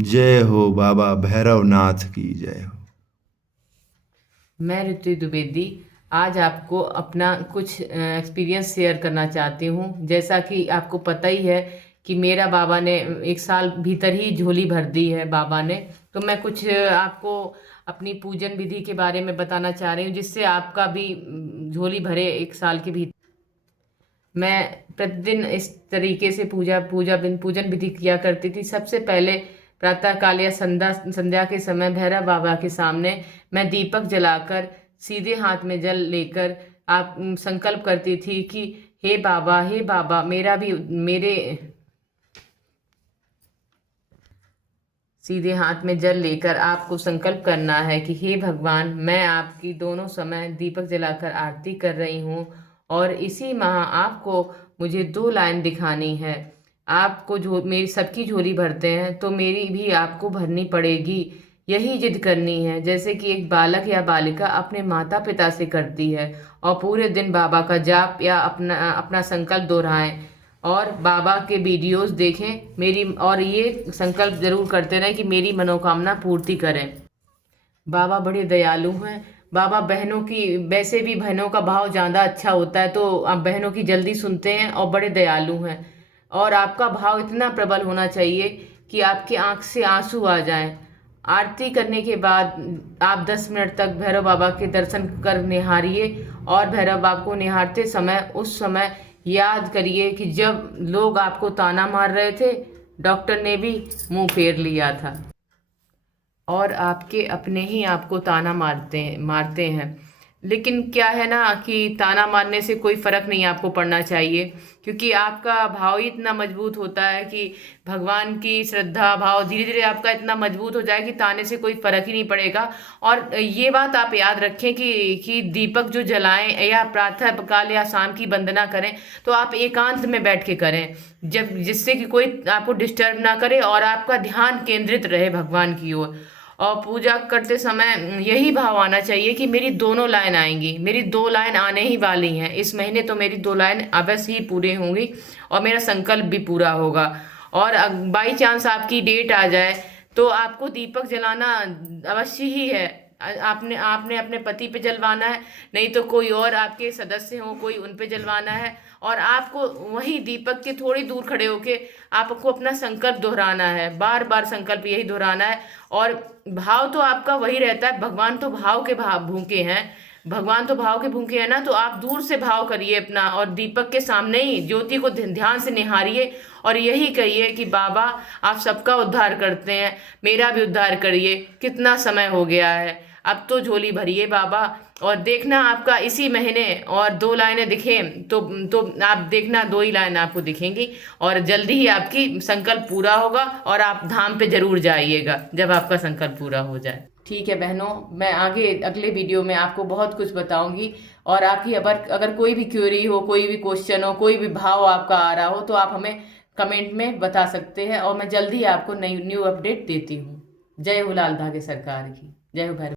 जय हो बाबा भैरवनाथ की जय हो। मैं ऋतु द्विवेदी आज आपको अपना कुछ एक्सपीरियंस शेयर करना चाहती हूँ। जैसा कि आपको पता ही है कि मेरा बाबा ने एक साल भीतर ही झोली भर दी है बाबा ने। तो मैं कुछ आपको अपनी पूजन विधि के बारे में बताना चाह रही हूँ, जिससे आपका भी झोली भरे एक साल के भीतर। मैं प्रतिदिन इस तरीके से पूजन विधि किया करती थी। सबसे पहले प्रातः काल या संध्या संध्या के समय भैरव बाबा के सामने मैं दीपक जलाकर सीधे हाथ में जल लेकर आप संकल्प करती थी कि हे बाबा मेरा भी मेरे सीधे हाथ में जल लेकर आपको संकल्प करना है कि हे भगवान, मैं आपकी दोनों समय दीपक जलाकर आरती कर रही हूँ और इसी माह आपको मुझे 2 लाइन दिखानी है। आपको जो मेरी सबकी झोली भरते हैं तो मेरी भी आपको भरनी पड़ेगी। यही जिद करनी है, जैसे कि एक बालक या बालिका अपने माता पिता से करती है। और पूरे दिन बाबा का जाप या अपना अपना संकल्प दोहराएं और बाबा के वीडियोस देखें मेरी, और ये संकल्प जरूर करते रहें कि मेरी मनोकामना पूर्ति करें। बाबा बड़े दयालु हैं। बाबा बहनों की, वैसे भी बहनों का भाव ज़्यादा अच्छा होता है, तो आप बहनों की जल्दी सुनते हैं और बड़े दयालु हैं। और आपका भाव इतना प्रबल होना चाहिए कि आपकी आंख से आंसू आ जाएं। आरती करने के बाद आप 10 मिनट तक भैरव बाबा के दर्शन कर निहारिए। और भैरव बाबा को निहारते समय उस समय याद करिए कि जब लोग आपको ताना मार रहे थे, डॉक्टर ने भी मुंह फेर लिया था और आपके अपने ही आपको ताना मारते हैं। लेकिन क्या है ना कि ताना मारने से कोई फर्क नहीं आपको पड़ना चाहिए, क्योंकि आपका भाव ही इतना मजबूत होता है कि भगवान की श्रद्धा भाव धीरे धीरे आपका इतना मजबूत हो जाए कि ताने से कोई फर्क ही नहीं पड़ेगा। और ये बात आप याद रखें कि दीपक जो जलाएं या प्रातः काल या शाम की वंदना करें तो आप एकांत में बैठ के करें, जब जिससे कि कोई आपको डिस्टर्ब ना करे और आपका ध्यान केंद्रित रहे भगवान की ओर। और पूजा करते समय यही भाव आना चाहिए कि मेरी दोनों लाइन आएंगी, मेरी 2 लाइन आने ही वाली हैं इस महीने, तो मेरी 2 लाइन अवश्य ही पूरी होंगी और मेरा संकल्प भी पूरा होगा। और बाई चांस आपकी डेट आ जाए तो आपको दीपक जलाना अवश्य ही है। आपने आपने अपने पति पे जलवाना है, नहीं तो कोई और आपके सदस्य हो कोई उन पे जलवाना है। और आपको वही दीपक के थोड़ी दूर खड़े होके आपको अपना संकल्प दोहराना है, बार बार संकल्प यही दोहराना है। और भाव तो आपका वही रहता है, भगवान तो भाव के भाव भूखे हैं। भगवान तो भाव के भूखे हैं ना, तो आप दूर से भाव करिए अपना और दीपक के सामने ही ज्योति को ध्यान से निहारिए और यही कहिए कि बाबा आप सबका उद्धार करते हैं, मेरा भी उद्धार करिए। कितना समय हो गया है, अब तो झोली भरिए बाबा। और देखना आपका इसी महीने और 2 लाइनें दिखें तो आप देखना 2 ही लाइन आपको दिखेंगी और जल्दी ही आपकी संकल्प पूरा होगा और आप धाम पे जरूर जाइएगा जब आपका संकल्प पूरा हो जाए। ठीक है बहनों, मैं आगे अगले वीडियो में आपको बहुत कुछ बताऊंगी। और आपकी अगर अगर कोई भी क्वेरी हो, कोई भी क्वेश्चन हो, कोई भी भाव आपका आ रहा हो तो आप हमें कमेंट में बता सकते हैं और मैं जल्दी आपको नई न्यू अपडेट देती हूँ। जय हो लाल धागे सरकार की, जय हो भैरव।